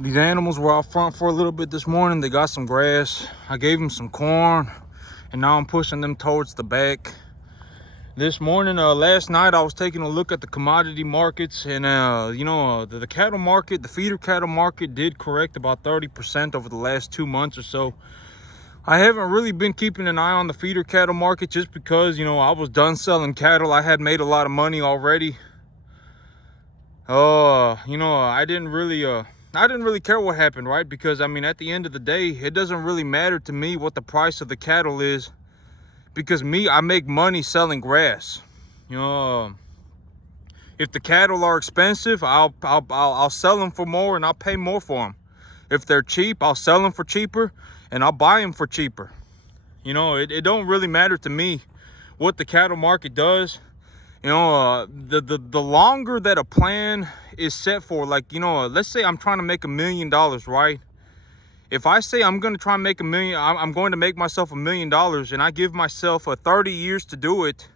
These animals were out front for a little bit this morning. They got some grass. I gave them some corn, and now I'm pushing them towards the back. This morning, last night, I was taking a look at the commodity markets, and the cattle market, the feeder cattle market, did correct about 30% over the last 2 months or so. I haven't really been keeping an eye on the feeder cattle market just because, I was done selling cattle. I had made a lot of money already. I didn't really care what happened, right? Because, at the end of the day, it doesn't really matter to me what the price of the cattle is. Because I make money selling grass. If the cattle are expensive, I'll sell them for more and I'll pay more for them. If they're cheap, I'll sell them for cheaper and I'll buy them for cheaper. It don't really matter to me what the cattle market does. The longer that a plan is set for, let's say I'm trying to make $1 million, right? If I say I'm going to try and make $1 million, I'm going to make myself $1 million, and I give myself 30 years to do it,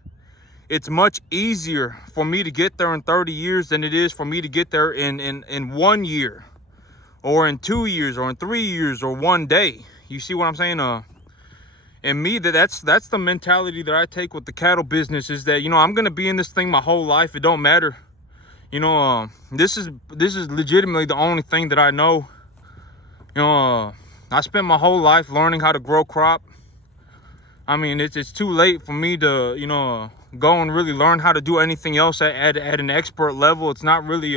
it's much easier for me to get there in 30 years than it is for me to get there in 1 year, or in 2 years, or in 3 years, or 1 day. You see what I'm saying? And me, that's the mentality that I take with the cattle business, is that, I'm going to be in this thing my whole life. It don't matter. This is legitimately the only thing that I know. I spent my whole life learning how to grow crop. It's too late for me to, go and really learn how to do anything else at an expert level. It's not really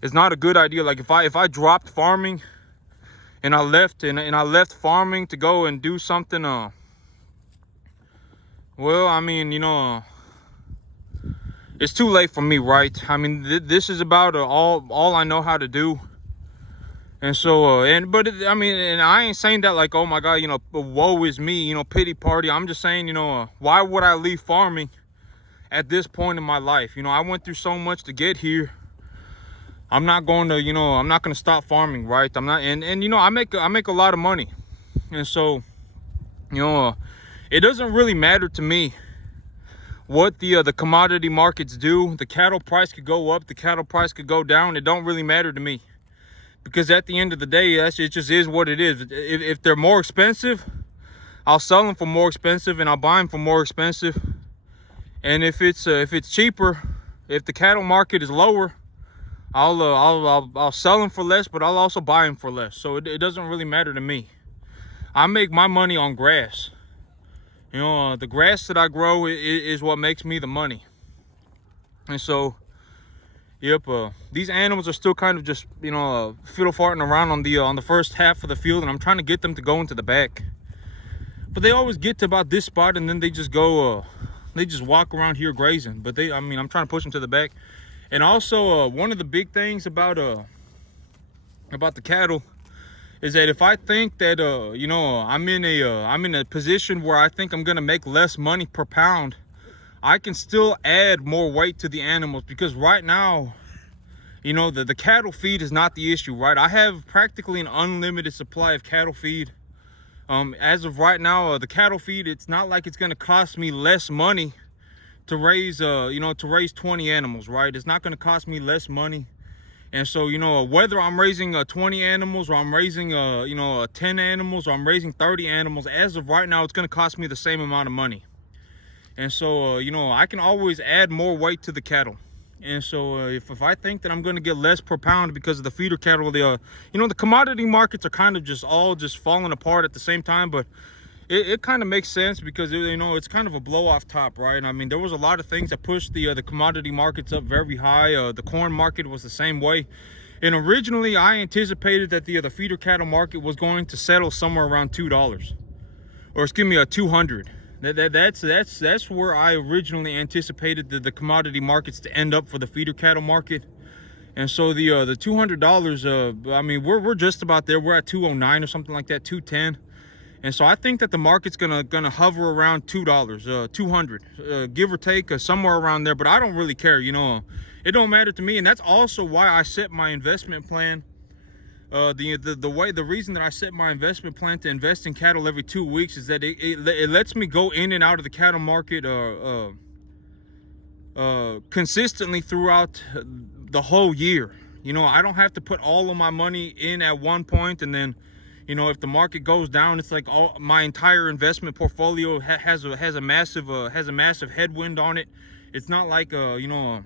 it's not a good idea. Like if I dropped farming and I left farming to go and do something, it's too late for me, right? This is about all I know how to do. And so, and I ain't saying that like, oh my God, woe is me, pity party. I'm just saying, why would I leave farming at this point in my life? I went through so much to get here. I'm not going to, I'm not going to stop farming, right? I'm not, and I make a lot of money. And so, it doesn't really matter to me what the commodity markets do. The cattle price could go up, the cattle price could go down. It don't really matter to me. Because at the end of the day, it just is what it is. If they're more expensive, I'll sell them for more expensive, and I'll buy them for more expensive. And if it's cheaper, if the cattle market is lower, I'll sell them for less, but I'll also buy them for less. So it doesn't really matter to me. I make my money on grass. The grass that I grow is what makes me the money. And so, yep, these animals are still kind of just, fiddle farting around on the first half of the field, and I'm trying to get them to go into the back. But they always get to about this spot, and then they just go, they just walk around here grazing. But I'm trying to push them to the back. And also, one of the big things about the cattle is that if I think that, I'm in a position where I think I'm gonna make less money per pound, I can still add more weight to the animals. Because right now, the cattle feed is not the issue, right? I have practically an unlimited supply of cattle feed. As of right now, the cattle feed, it's not like it's going to cost me less money to raise, to raise 20 animals, right? It's not going to cost me less money. And so, whether I'm raising 20 animals, or I'm raising, 10 animals, or I'm raising 30 animals, as of right now, it's going to cost me the same amount of money. And so, I can always add more weight to the cattle. And so if I think that I'm going to get less per pound because of the feeder cattle, the commodity markets are kind of all falling apart at the same time. But it kind of makes sense because, it's kind of a blow off top, right? There was a lot of things that pushed the commodity markets up very high. The corn market was the same way. And originally I anticipated that the feeder cattle market was going to settle somewhere around $2, or excuse me, 200. That's where I originally anticipated the commodity markets to end up for the feeder cattle market. And so the $200, we're just about there. We're at 209 or something like that, 210. And so I think that the market's gonna hover around $2, 200, give or take, somewhere around there. But I don't really care, it don't matter to me. And that's also why I set my investment plan. The reason that I set my investment plan to invest in cattle every 2 weeks is that it lets me go in and out of the cattle market consistently throughout the whole year. you know, I don't have to put all of my money in at one point, and then, you know, if the market goes down, it's like all my entire investment portfolio has a massive headwind on it. It's not like you know,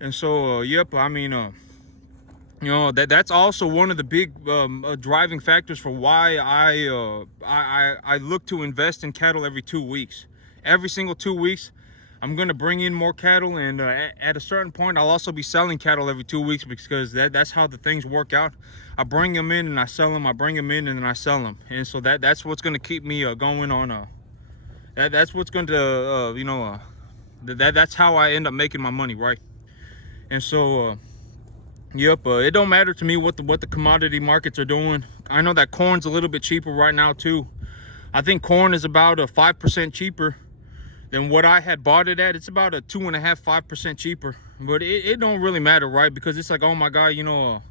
and so yep, I mean you know, that's also one of the big driving factors for why I look to invest in cattle every 2 weeks. Every single 2 weeks, I'm gonna bring in more cattle, and at a certain point, I'll also be selling cattle every 2 weeks, because that's how the things work out. I bring them in and I sell them. I bring them in and then I sell them, and so that's what's gonna keep me going on. That's what's going to you know, that's how I end up making my money, right? And so yep, it don't matter to me what the commodity markets are doing. I know that corn's a little bit cheaper right now too. I think corn is about a 5% cheaper than what I had bought it at. It's about a 2.5–5% cheaper, but it don't really matter, right? Because it's like, oh my God, you know,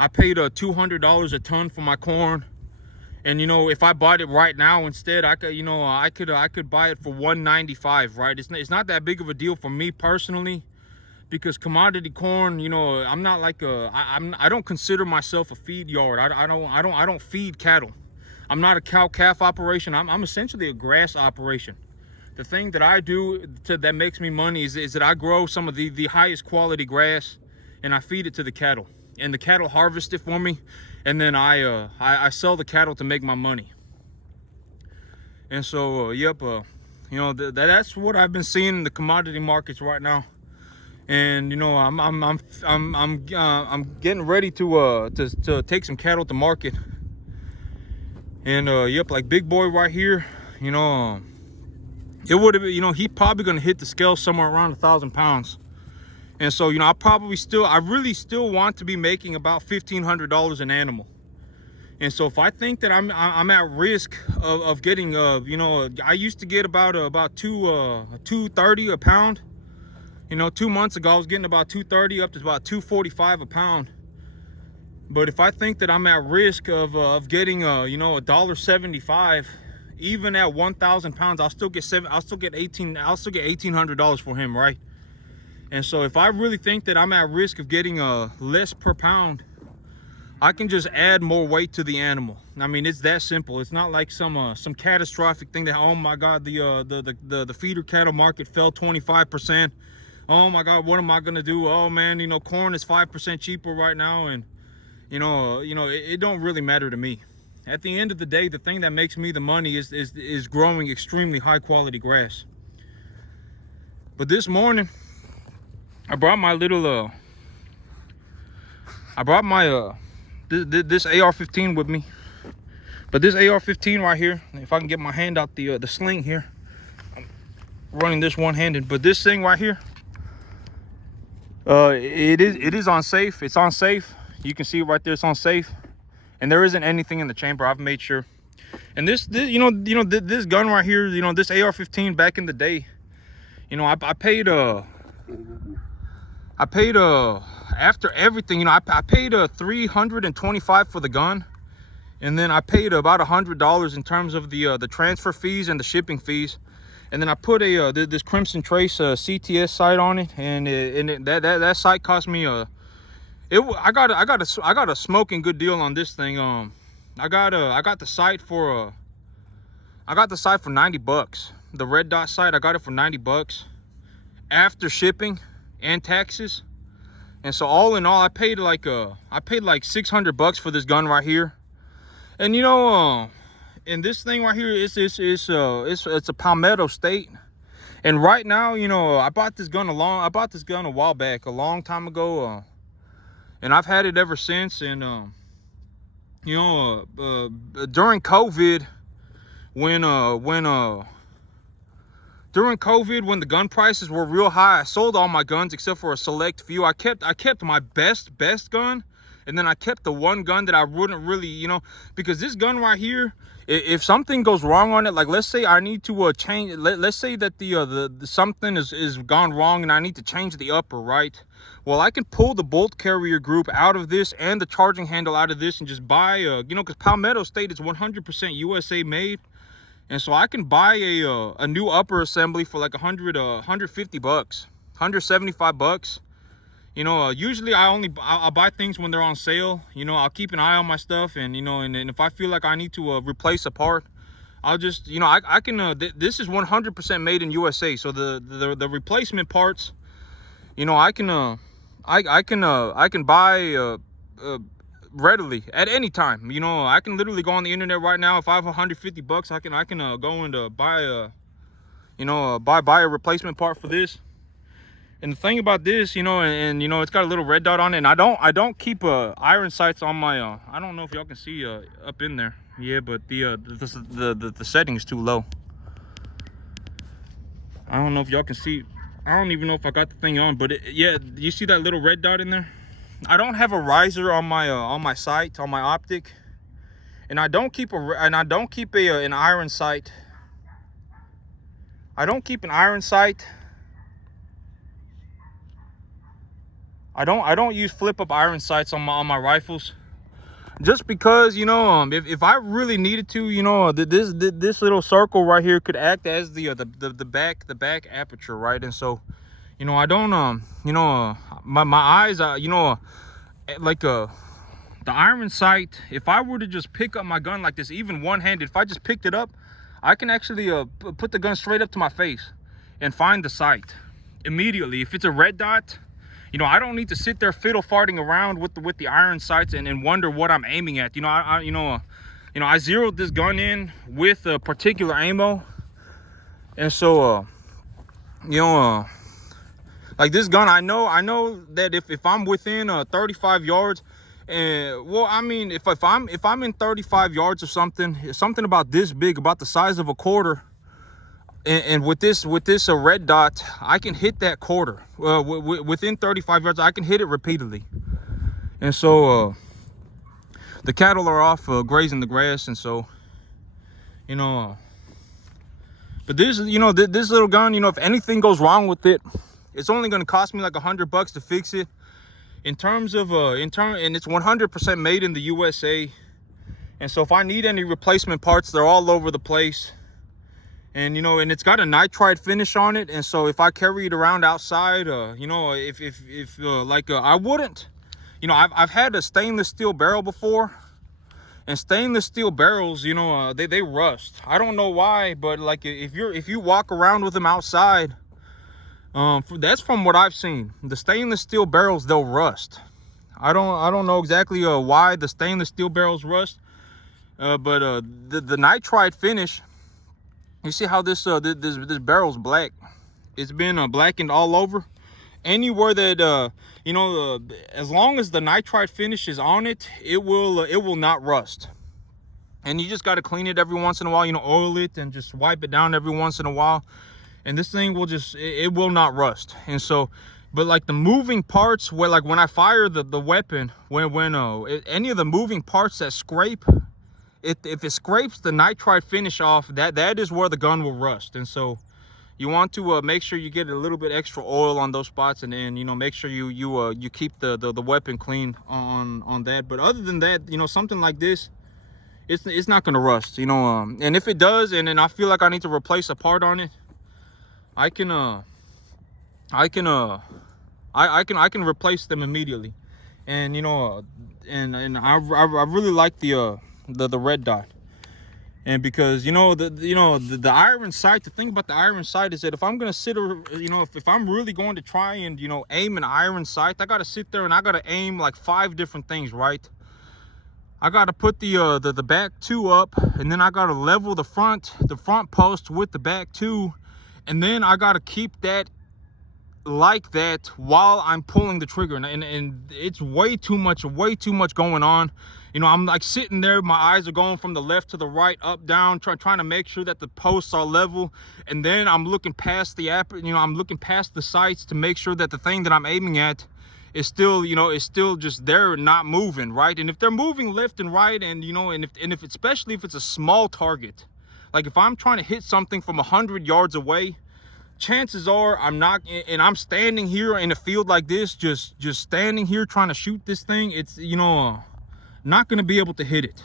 I paid $200 a ton for my corn, and you know, if I bought it right now instead, I could, you know, I could buy it for $195, right? It's not that big of a deal for me personally, because commodity corn, you know, I'm not like I don't consider myself a feed yard. I don't feed cattle. I'm not a cow-calf operation. I'm essentially a grass operation. The thing that I do that makes me money is that I grow some of the highest quality grass, and I feed it to the cattle, and the cattle harvest it for me, and then I sell the cattle to make my money. And so yep, you know, that's what I've been seeing in the commodity markets right now. And you know, I'm getting ready to take some cattle to market. And yep, like Big Boy right here, you know, it would have been, you know, he probably gonna hit the scale somewhere around 1,000 pounds. And so, you know, I really still want to be making about $1,500 an animal. And so if I think that I'm at risk of getting you know, I used to get about $230 a pound. You know, 2 months ago I was getting about $230 up to about $245 a pound. But if I think that I'm at risk of getting you know, $1.75, even at 1,000 pounds, I'll still get $1,800 for him, right? And so if I really think that I'm at risk of getting less per pound, I can just add more weight to the animal. I mean, it's that simple. It's not like some catastrophic thing that, oh my God, the feeder cattle market fell 25%. Oh my God, what am I gonna do? Oh man, you know, corn is 5% cheaper right now, and you know, it don't really matter to me. At the end of the day, the thing that makes me the money is growing extremely high quality grass. But this morning, I brought my little this AR-15 with me. But this AR-15 right here, if I can get my hand out the sling here, I'm running this one-handed. But this thing right here, it is on safe. It's on safe. You can see it right there. It's on safe, and there isn't anything in the chamber. I've made sure. And this you know, this gun right here, you know, this AR-15 back in the day, you know, I paid after everything, you know, I paid $325 for the gun, and then I paid about $100 in terms of the transfer fees and the shipping fees. And then I put this Crimson Trace CTS sight on it, and that sight cost me I got a smoking good deal on this thing. I got the sight for $90. The red dot sight, I got it for $90 after shipping and taxes. And so all in all, I paid like $600 for this gun right here. And you know, and this thing right here it's a Palmetto State. And right now, you know, I bought this gun a while back, a long time ago, and I've had it ever since. And you know, during COVID, when the gun prices were real high, I sold all my guns except for a select few. I kept my best gun, and then I kept the one gun that I wouldn't really, you know, because this gun right here, if something goes wrong on it, like let's say I need to change, let's say that the something is gone wrong and I need to change the upper, right? Well, I can pull the bolt carrier group out of this and the charging handle out of this and just buy you know, because Palmetto State is 100% USA made. And so I can buy a new upper assembly for like $150, $175, You know, usually I'll buy things when they're on sale. You know, I'll keep an eye on my stuff, and you know, and if I feel like I need to replace a part, I'll just, you know, I can. This is 100% made in USA, so the replacement parts, you know, I can buy readily at any time. You know, I can literally go on the internet right now. If I have 150 bucks, I can go and buy a, you know, buy a replacement part for this. And the thing about this, you know, and you know, it's got a little red dot on it, and I don't keep iron sights on my I don't know if y'all can see up in there. Yeah, but the setting is too low. I don't know if y'all can see. I don't even know if I got the thing on, but yeah, you see that little red dot in there? I don't have a riser on my sight, on my optic, and I don't keep an iron sight. I don't keep an iron sight. I don't use flip up iron sights on my rifles, just because, you know, if I really needed to, you know, this little circle right here could act as the back aperture, right? And so, you know, I don't you know, my eyes, you know, like the iron sight, if I were to just pick up my gun like this, even one-handed, if I just picked it up, I can actually put the gun straight up to my face and find the sight immediately. If it's a red dot, you know, I don't need to sit there fiddle farting around with the iron sights and wonder what I'm aiming at. You know, I zeroed this gun in with a particular ammo, and so you know, like this gun, I know that if I'm within 35 yards, and well, I mean, if I'm in 35 yards or something about this big, about the size of a quarter. And with this red dot, I can hit that quarter within 35 yards. I can hit it repeatedly. And so the cattle are off grazing the grass, and so, you know, but this, you know, this little gun, you know, if anything goes wrong with it, it's only going to cost me like $100 to fix it. In terms of and it's 100% made in the USA, and so if I need any replacement parts, they're all over the place. And you know, and it's got a nitride finish on it, and so if I carry it around outside, you know, if I wouldn't, you know, I've had a stainless steel barrel before, and stainless steel barrels, you know, they rust. I don't know why, but like if you walk around with them outside, that's from what I've seen. The stainless steel barrels, they'll rust. I don't know exactly why the stainless steel barrels rust, but the nitride finish. You see how this barrel's black? It's been blackened all over. Anywhere that you know, as long as the nitride finish is on it, it will not rust. And you just got to clean it every once in a while. You know, oil it and just wipe it down every once in a while, and this thing will just, it will not rust. And so, but like the moving parts, where like when I fire the weapon, when any of the moving parts that scrape, if it scrapes the nitride finish off, that is where the gun will rust. And so you want to make sure you get a little bit extra oil on those spots, and then, you know, make sure you keep the weapon clean on that. But other than that, you know, something like this, it's not going to rust, you know. And if it does, and then I feel like I need to replace a part on it, I can replace them immediately. And you know, and I really like the red dot. And because, you know, the iron sight, the thing about the iron sight is that if I'm gonna sit, or you know, if I'm really going to try and, you know, aim an iron sight, I gotta sit there and I gotta aim like 5 different things, right? I gotta put the back 2 up, and then I gotta level the front post with the back 2, and then I gotta keep that like that while I'm pulling the trigger, and it's way too much going on. You know, I'm like sitting there, my eyes are going from the left to the right, up, down, trying to make sure that the posts are level, and then I'm looking past the I'm looking past the sights to make sure that the thing that I'm aiming at is still, you know, is still just there, not moving, right? And if they're moving left and right, and you know, and if especially if it's a small target, like if I'm trying to hit something from 100 yards away, chances are I'm not, and I'm standing here in a field like this, just standing here trying to shoot this thing, it's, you know, not going to be able to hit it.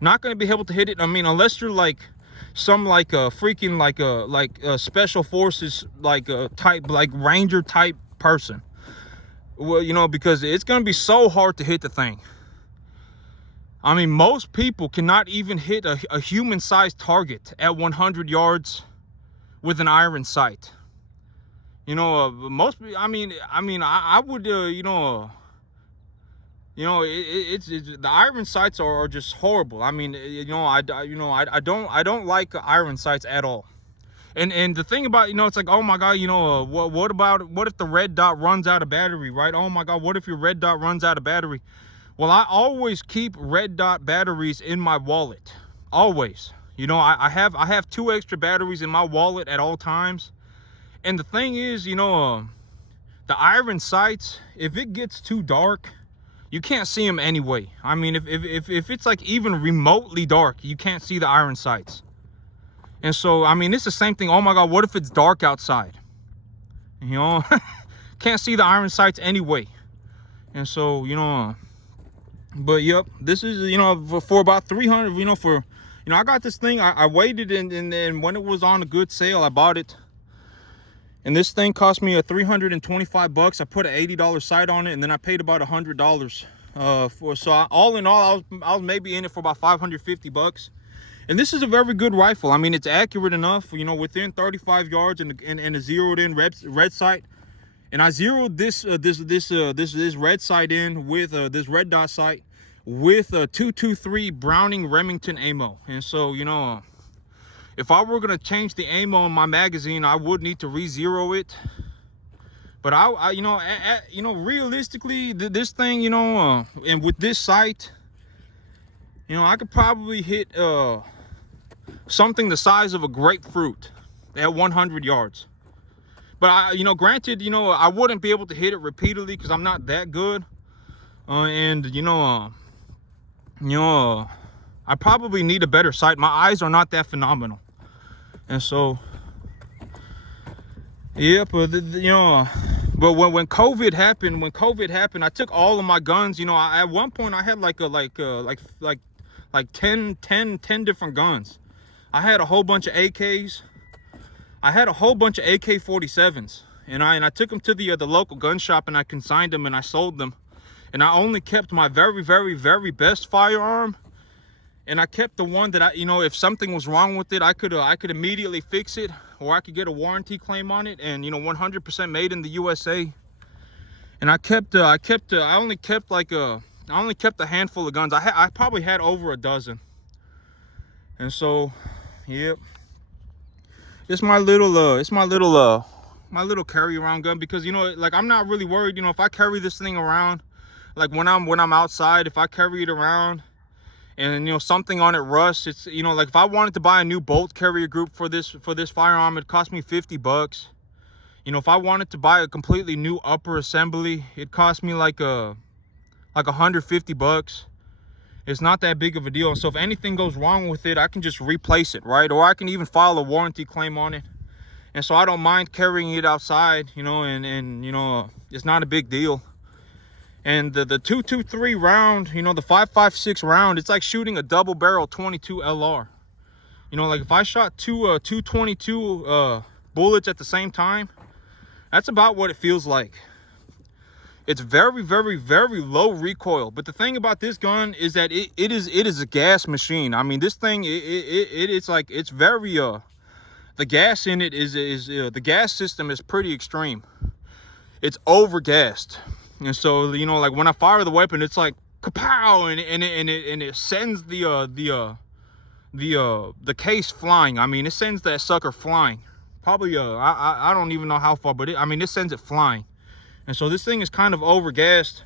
Not going to be able to hit it. I mean, unless you're like some like a freaking like a special forces like a type, like ranger type person. Well, you know, because it's going to be so hard to hit the thing. I mean, most people cannot even hit a human-sized target at 100 yards with an iron sight. You know, most, I would, it's the iron sights are just horrible. I mean, I don't like iron sights at all. And the thing about, it's like, oh my God, what if the red dot runs out of battery, right? Oh my God, what if your red dot runs out of battery? Well, I always keep red dot batteries in my wallet, always. I have 2 extra batteries in my wallet at all times. And the thing is, the iron sights, if it gets too dark, you can't see them anyway. I mean, if it's like even remotely dark, you can't see the iron sights. And so, I mean, it's the same thing. Oh my God, what if it's dark outside? Can't see the iron sights anyway. And so, but yep, this is, for about 300, I got this thing. I waited, and then when it was on a good sale, I bought it. And this thing cost me $325. I put an $80 sight on it, and then I paid about $100 all in all, I was maybe in it for about $550. And this is a very good rifle. I mean, it's accurate enough, within 35 yards and a zeroed in red sight. And I zeroed this red sight in with this red dot sight with a 223 Browning Remington ammo. And so, if I were gonna change the ammo in my magazine, I would need to re-zero it. But realistically, this thing, and with this sight, I could probably hit something the size of a grapefruit at 100 yards. But granted, I wouldn't be able to hit it repeatedly because I'm not that good. I probably need a better sight. My eyes are not that phenomenal. And so, yeah, but but when COVID happened, I took all of my guns. At one point I had like 10 different guns. I had a whole bunch of AKs. I had a whole bunch of AK-47s, and I took them to the local gun shop, and I consigned them and I sold them. And I only kept my very, very, very best firearm. And I kept the one that if something was wrong with it, I could immediately fix it, or I could get a warranty claim on it, and 100% made in the USA. And I only kept a handful of guns. I probably had over a dozen. And so, yep, it's my little carry around gun, because like, I'm not really worried. If I carry this thing around, like when I'm outside, if I carry it around and something on it rusts, it's like if I wanted to buy a new bolt carrier group for this firearm, it cost me $50. If I wanted to buy a completely new upper assembly, it cost me like $150. It's not that big of a deal. So if anything goes wrong with it, I can just replace it, right? Or I can even file a warranty claim on it. And so I don't mind carrying it outside, and it's not a big deal. And the 223 round, the 5.56 round, it's like shooting a double barrel 22 LR. Like if I shot two 222 bullets at the same time, that's about what it feels like. It's very, very, very low recoil. But the thing about this gun is that it is a gas machine. I mean, this thing, it's like, it's very, the gas in it is the gas system is pretty extreme. It's over gassed. And so, like when I fire the weapon, it's like kapow, and it sends the case flying. I mean, it sends that sucker flying. Probably I don't even know how far, but it sends it flying. And so this thing is kind of over gassed.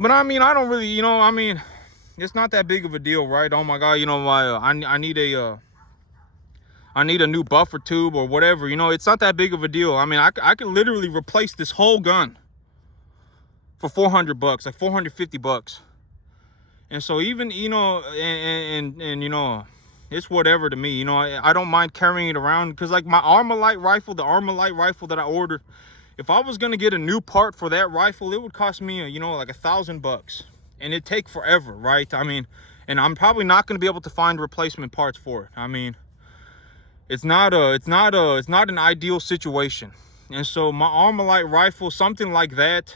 But I mean, I don't really, it's not that big of a deal, right? Oh my God, I need a new buffer tube or whatever. It's not that big of a deal. I mean, I could literally replace this whole gun for $400, like $450. And so even, it's whatever to me. I don't mind carrying it around, because like my Armalite rifle, the Armalite rifle that I ordered, if I was gonna get a new part for that rifle, it would cost me, like $1,000, and it'd take forever, right? I mean, and I'm probably not gonna be able to find replacement parts for it. I mean, it's not an ideal situation. And so my Armalite rifle, something like that,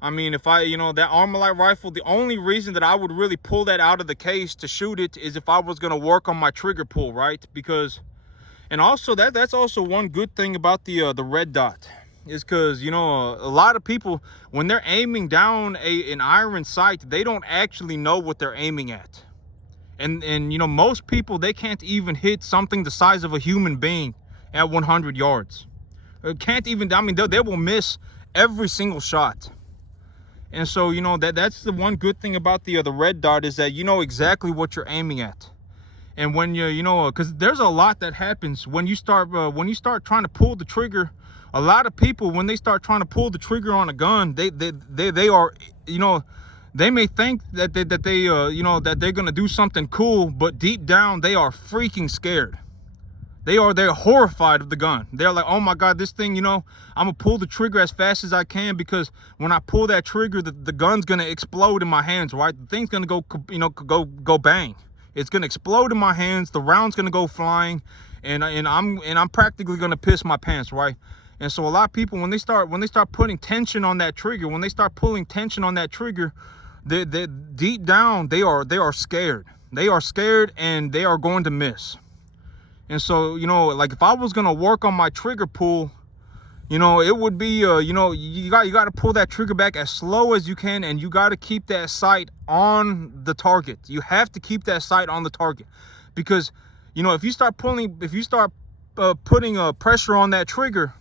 I mean, if I, that Armalite rifle, the only reason that I would really pull that out of the case to shoot it is if I was going to work on my trigger pull, right? Because, and also that's also one good thing about the red dot is because, a lot of people, when they're aiming down an iron sight, they don't actually know what they're aiming at. And most people, they can't even hit something the size of a human being at 100 yards. Can't even, I mean, they will miss every single shot. And so, that's the one good thing about the red dot is that you know exactly what you're aiming at. And when because there's a lot that happens when you start trying to pull the trigger. A lot of people, when they start trying to pull the trigger on a gun, they are, they may think that that they're gonna do something cool, but deep down they are freaking scared. They're horrified of the gun. They're like, oh my God, this thing, I'm gonna pull the trigger as fast as I can, because when I pull that trigger, the gun's gonna explode in my hands, right? The thing's gonna go, go bang. It's gonna explode in my hands. The round's gonna go flying, and I'm practically gonna piss my pants, right? And so a lot of people, when they start putting tension on that trigger, when they start pulling tension on that trigger, they deep down they are scared. They are scared, and they are going to miss. And so, like if I was gonna work on my trigger pull, it would be, you got to pull that trigger back as slow as you can, and you got to keep that sight on the target. You have to keep that sight on the target, because, if you start putting pressure on that trigger,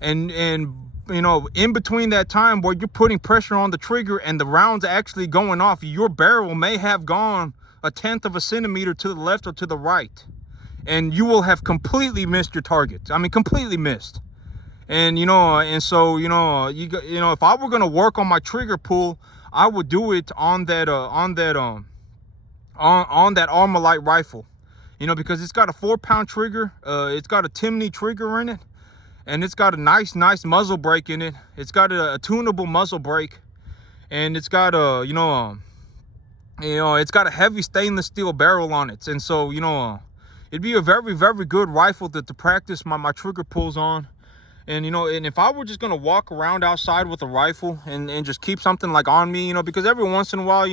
and in between that time where you're putting pressure on the trigger and the round's actually going off, your barrel may have gone 1/10 of a centimeter to the left or to the right, and you will have completely missed your target. I mean, completely missed. And and so if I were gonna work on my trigger pull, I would do it on that Armalite rifle, because it's got a 4-pound trigger. It's got a Timney trigger in it, and it's got a nice muzzle brake in it. It's got a tunable muzzle brake, and it's got it's got a heavy stainless steel barrel on it. And so it'd be a very, very good rifle to practice my trigger pulls on. And and if I were just gonna walk around outside with a rifle and just keep something like on me, because every once in a while,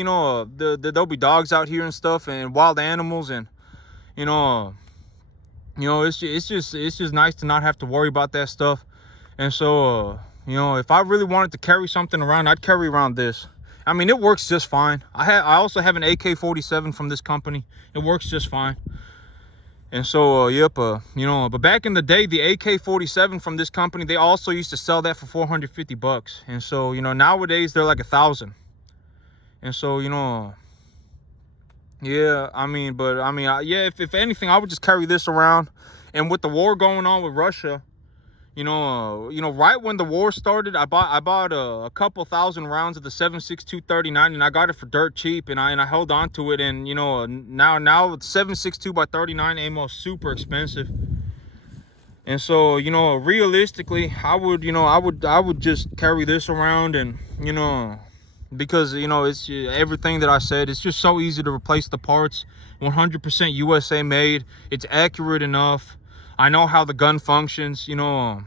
there'll be dogs out here and stuff, and wild animals, and it's just nice to not have to worry about that stuff. And so if I really wanted to carry something around, I'd carry around this. I mean, it works just fine. I also have an AK-47 from this company. It works just fine. And so, but back in the day, the AK-47 from this company, they also used to sell that for $450. And so, nowadays they're like $1,000. And so, yeah, if anything, I would just carry this around. And with the war going on with Russia, right when the war started, I bought a couple thousand rounds of the 7.62 and I got it for dirt cheap, and I held on to it. And now the 7.62 39 ammo is super expensive. And so realistically, I would just carry this around, and because it's everything that I said. It's just so easy to replace the parts. 100% USA made. It's accurate enough. I know how the gun functions, and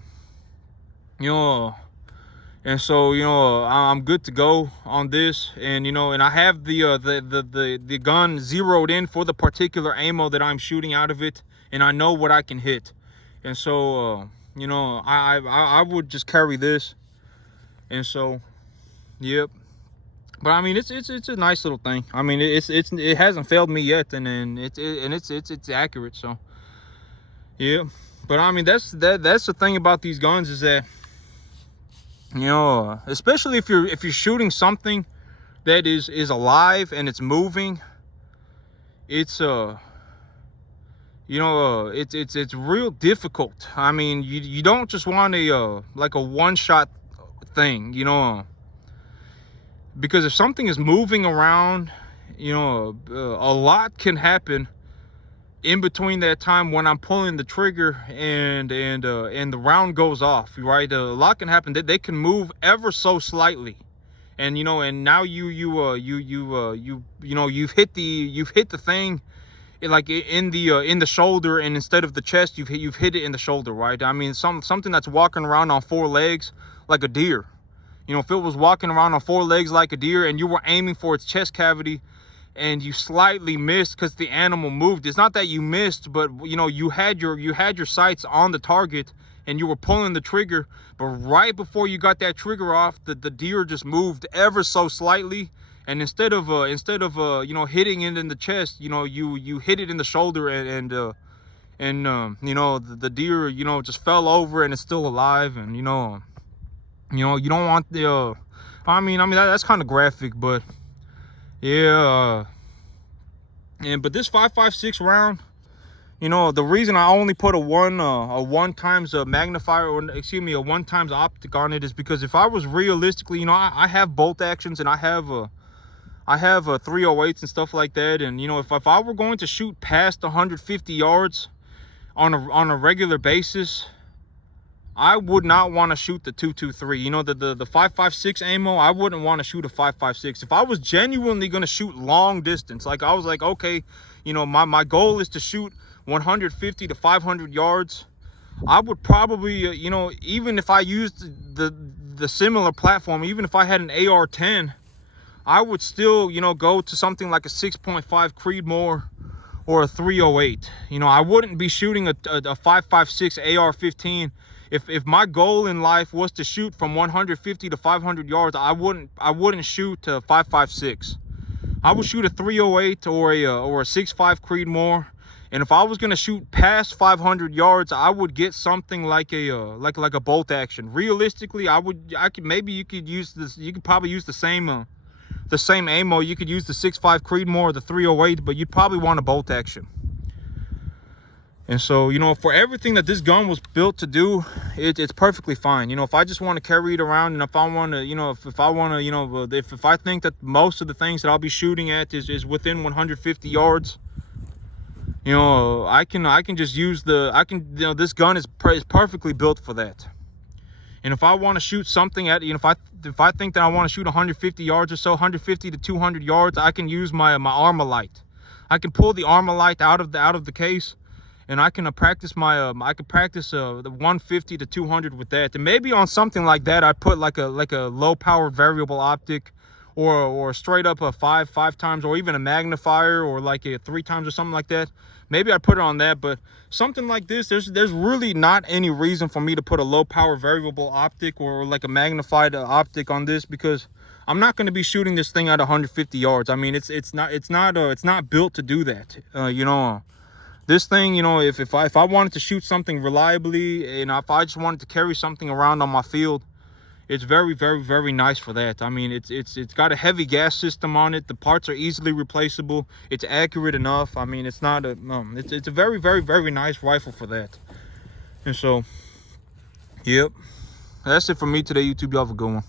so I'm good to go on this. And and I have the gun zeroed in for the particular ammo that I'm shooting out of it, and I know what I can hit. And so I would just carry this. And so, yep. But I mean, it's a nice little thing. I mean, it hasn't failed me yet, and it's accurate. So yeah. But I mean, that's the thing about these guns, is that especially if you're shooting something that is alive and it's moving, it's it's real difficult. I mean, you don't just want like a one-shot thing, because if something is moving around, a lot can happen in between that time when I'm pulling the trigger and the round goes off, right? A lot can happen. They can move ever so slightly, and and now you've hit the thing, like in the shoulder, and instead of the chest, you've hit it in the shoulder, right? I mean, something that's walking around on 4 legs like a deer. You know, if it was walking around on 4 legs like a deer and you were aiming for its chest cavity and you slightly missed because the animal moved, it's not that you missed, but you know, you had your sights on the target and you were pulling the trigger, but right before you got that trigger off, the deer just moved ever so slightly, and instead of you know, hitting it in the chest, you know, you hit it in the shoulder, and you know, the deer, you know, just fell over and it's still alive. And you know, you don't want the I mean that's kind of graphic, but yeah. But this 5.56 round, you know, the reason I only put a 1 times magnifier, or excuse me, a 1 times optic on it, is because if I was realistically, you know, I have bolt actions and I have 308s and stuff like that, and you know, if I were going to shoot past 150 yards on a regular basis, I would not want to shoot the 223. You know, the 5.56 ammo, I wouldn't want to shoot a 5.56. If I was genuinely going to shoot long distance, like I was like, okay, you know, my goal is to shoot 150 to 500 yards, I would probably, you know, even if I used the similar platform, even if I had an AR-10, I would still, you know, go to something like a 6.5 Creedmoor or a 308. You know, I wouldn't be shooting a 5.56 AR-15. If my goal in life was to shoot from 150 to 500 yards, I wouldn't shoot a 5.56. I would shoot a 308 or a 6.5 Creedmoor. And if I was gonna shoot past 500 yards, I would get something like a bolt action. Realistically, you could probably use the same ammo. You could use the 6.5 Creedmoor or the 308, but you'd probably want a bolt action. And so, you know, for everything that this gun was built to do, it's perfectly fine. You know, if I just want to carry it around, and if I want to, you know, if I want to, you know, if I think that most of the things that I'll be shooting at is within 150 yards, you know, I can just use you know, this gun is perfectly built for that. And if I want to shoot something at, you know, if I think that I want to shoot 150 yards or so, 150 to 200 yards, I can use my Armalite. I can pull the Armalite out of the case, and I can practice the 150 to 200 with that. And maybe on something like that, I'd put like a low power variable optic, or straight up a 5 times, or even a magnifier, or like a 3 times or something like that. Maybe I'd put it on that. But something like this, there's really not any reason for me to put a low power variable optic or like a magnified optic on this, because I'm not going to be shooting this thing at 150 yards. I mean, it's not built to do that. You know, this thing, you know, if I wanted to shoot something reliably, and if I just wanted to carry something around on my field, it's very, very, very nice for that. I mean, it's got a heavy gas system on it. The parts are easily replaceable. It's accurate enough. I mean, it's not a it's a very, very, very nice rifle for that. And so, yep, that's it for me today, YouTube. Y'all have a good one.